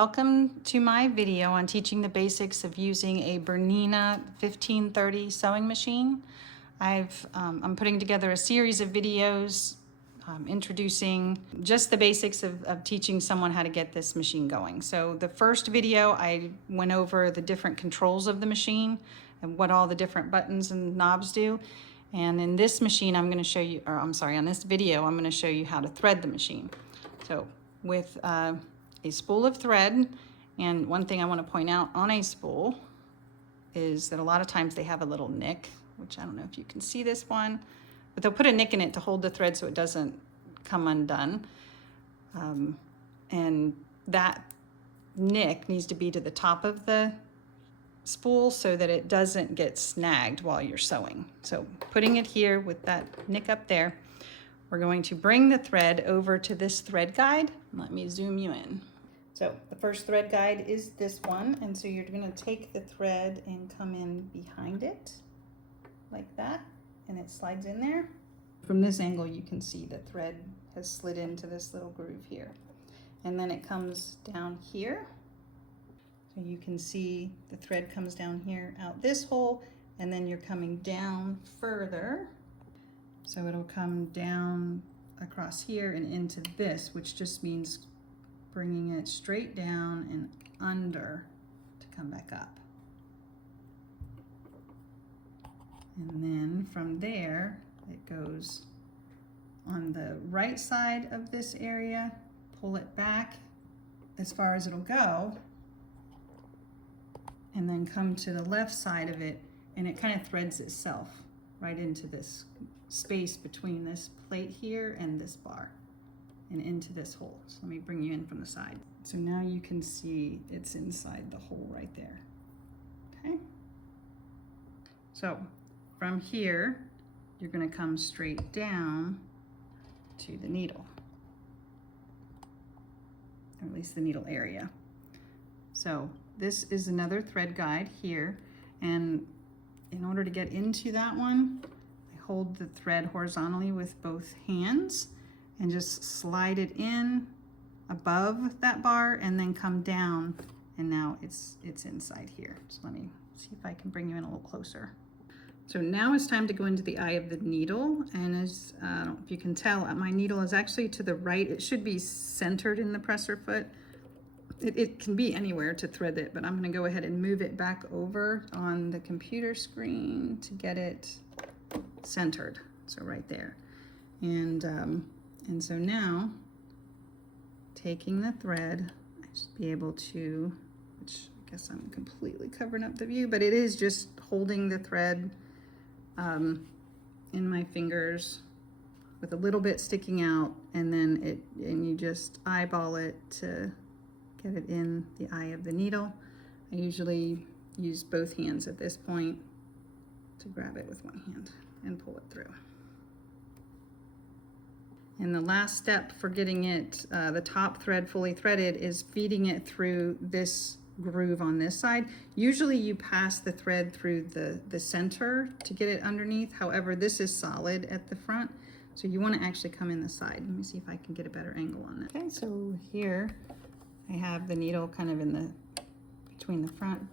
Welcome to my video on teaching the basics of using a Bernina 1530 sewing machine. I'm putting together a series of videos introducing just the basics of teaching someone how to get this machine going. So the first video, I went over the different controls of the machine and what all the different buttons and knobs do. And in this machine, I'm going to show you, on this video, I'm going to show you how to thread the machine. So with a spool of thread, and one thing I want to point out on a spool is that a lot of times they have a little nick, which I don't know if you can see this one, but they'll put a nick in it to hold the thread so it doesn't come undone. And that nick needs to be to the top of the spool so that it doesn't get snagged while you're sewing. So putting it here with that nick up there, we're going to bring the thread over to this thread guide. Let me zoom you in. So the first thread guide is this one, and so you're going to take the thread and come in behind it like that, and it slides in there. From this angle you can see the thread has slid into this little groove here, and then it comes down here. So you can see the thread comes down here out this hole, and then you're coming down further. So it'll come down across here and into this, which just means bringing it straight down and under to come back up. And then from there, it goes on the right side of this area, pull it back as far as it'll go, and then come to the left side of it, and it kind of threads itself right into this space between this plate here and this bar and into this hole. So let me bring you in from the side. So now you can see it's inside the hole right there. Okay. So from here, you're going to come straight down to the needle, or at least the needle area. So this is another thread guide here, and in order to get into that one, hold the thread horizontally with both hands and just slide it in above that bar and then come down, and now it's inside here. So let me see if I can bring you in a little closer. So now it's time to go into the eye of the needle, and as I don't know if you can tell, my needle is actually to the right. It should be centered in the presser foot. It can be anywhere to thread it, but I'm going to go ahead and move it back over on the computer screen to get it centered, so right there. And so now, taking the thread, I should be able to, which I guess I'm completely covering up the view, but it is just holding the thread in my fingers with a little bit sticking out, and then you just eyeball it to get it in the eye of the needle. I usually use both hands at this point to grab it with one hand and pull it through. And the last step for getting it, the top thread fully threaded, is feeding it through this groove on this side. Usually you pass the thread through the center to get it underneath. However, this is solid at the front, so you want to actually come in the side. Let me see if I can get a better angle on that. Okay, so here I have the needle kind of in between the front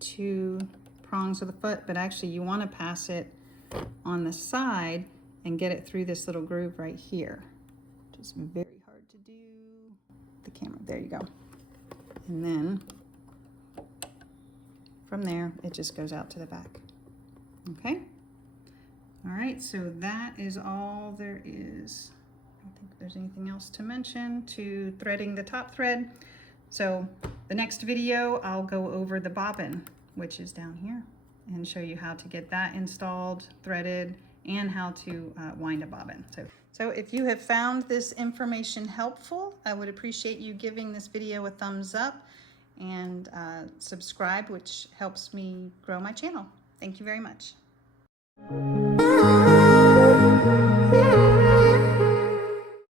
two prongs of the foot, but actually you want to pass it on the side and get it through this little groove right here. Just very hard to do. The camera, there you go. And then from there, it just goes out to the back. Okay? All right, so that is all there is. I don't think there's anything else to mention to threading the top thread. So the next video, I'll go over the bobbin, which is down here, and show you how to get that installed, threaded, and how to wind a bobbin. So if you have found this information helpful, I would appreciate you giving this video a thumbs up and subscribe, which helps me grow my channel. Thank you very much.